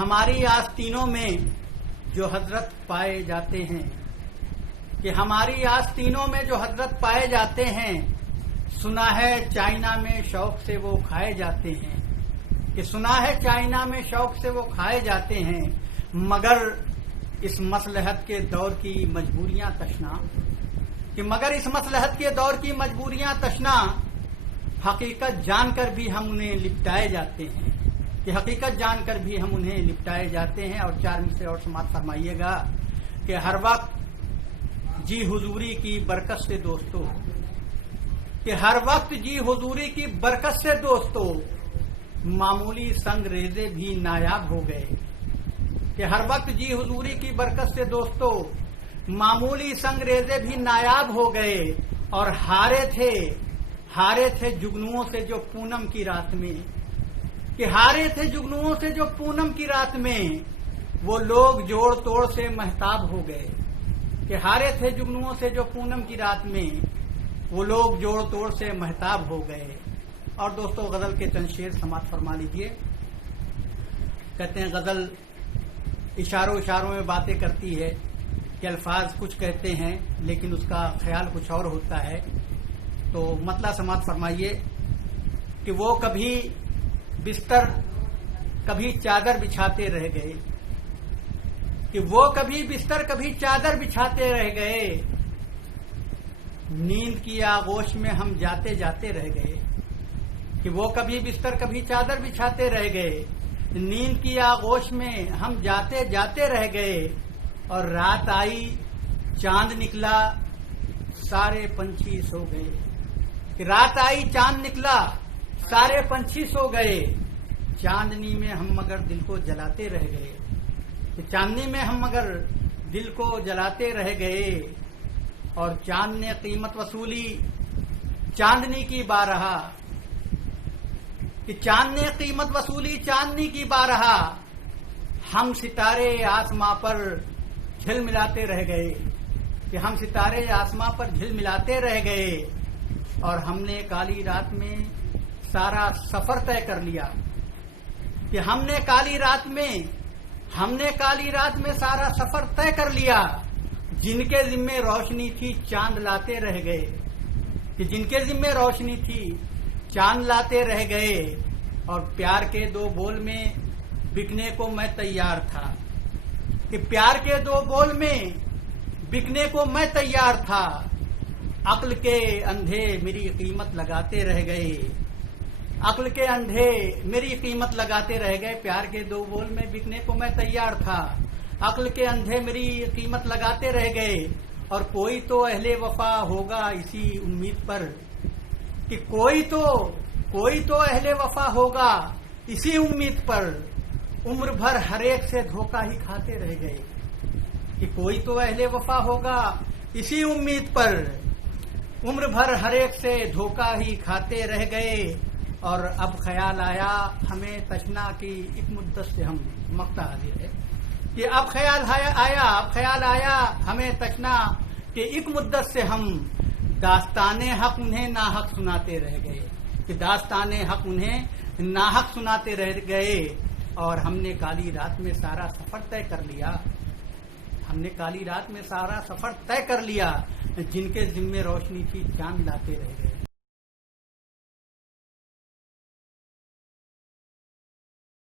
हमारी आस्तीनों में जो हजरत पाए जाते हैं, कि हमारी आस्तीनों में जो हजरत पाए जाते हैं, सुना है चाइना में शौक से वो खाए जाते हैं, कि सुना है चाइना में शौक से वो खाए जाते हैं, मगर इस मसलहत के दौर की मजबूरियां तशना, कि मगर इस मसलहत के दौर की मजबूरियां तशना, हकीकत जानकर भी हम उन्हें लिपटाए जाते हैं, कि हकीकत जानकर भी हम उन्हें लिपटाए जाते हैं। और 4 मिनट से और समाप्त फरमाइएगा कि हर वक्त जी हुजूरी की बरकत से दोस्तों, कि हर वक्त जी हुजूरी की बरकत से दोस्तों, मामूली संगरेजे भी नायाब हो गए, कि हर वक्त जी हुजूरी की बरकत से दोस्तों, मामूली संगरेजे भी नायाब हो गए और हारे थे जुगनुओं से जो पूनम की रात में, कि हारे थे जुगनुओं से जो पूनम की रात में, वो लोग जोड़ तोड़ से महताब हो गए, कि हारे थे जुगनुओं से जो पूनम की रात में, वो लोग जोड़ तोड़ से महताब हो गए। और दोस्तों गजल के चंद शेर समाप्त फरमा लीजिए। कहते हैं गजल इशारों इशारों में बातें करती है, कि अल्फाज कुछ कहते हैं लेकिन उसका ख्याल कुछ और होता है। तो मतलब समाप्त फरमाइए कि वो कभी बिस्तर कभी चादर बिछाते रह गए, कि वो कभी बिस्तर कभी चादर बिछाते रह गए, नींद की आगोश में हम जाते जाते रह गए, कि वो कभी बिस्तर कभी चादर बिछाते रह गए, नींद की आगोश में हम जाते जाते रह गए, और रात आई चांद निकला सारे पंछी सो गए, कि रात आई चांद निकला सारे पंछी सो गए, चांदनी में हम मगर दिल को जलाते रह गए, कि चांदनी में हम मगर दिल को जलाते रह गए, और चांद ने कीमत वसूली चांदनी की बारहा, कि चांद ने कीमत वसूली चांदनी की बारहा, हम सितारे आसमां पर झिलमिलाते रह गए, कि हम सितारे आसमां पर झिलमिलाते रह गए, और हमने काली रात में सारा सफर तय कर लिया, कि हमने काली रात में सारा सफर तय कर लिया, जिनके जिम्मे रोशनी थी चांद लाते रह गए, कि जिनके जिम्मे रोशनी थी चांद लाते रह गए, और प्यार के 2 बोल में बिकने को मैं तैयार था, कि प्यार के 2 बोल में बिकने को मैं तैयार था, अक्ल के अंधे मेरी कीमत लगाते रह गए, अक्ल के अंधे मेरी कीमत लगाते रह गए, प्यार के 2 बोल में बिकने को मैं तैयार था, अक्ल के अंधे मेरी कीमत लगाते रह गए, और कोई तो अहले वफा होगा इसी उम्मीद पर, कि कोई तो अहले वफा होगा इसी उम्मीद पर, उम्र भर हरेक से धोखा ही खाते रह गए, कि कोई तो अहले वफा होगा इसी उम्मीद पर, उम्र भर हरेक से धोखा ही खाते रह गए, और अब ख्याल आया हमें तशना की एक मुद्दत से हम मक्ता हाजिर है, कि अब ख्याल आया हमें तशना कि एक मुद्दत से हम दास्ताने हक उन्हें नाहक सुनाते रह गए, कि दास्ताने हक उन्हें नाहक सुनाते रह गए, और हमने काली रात में सारा सफर तय कर लिया, हमने काली रात में सारा सफर तय कर लिया, जिनके जिम्मे रोशनी थी चांद लाते रह गए।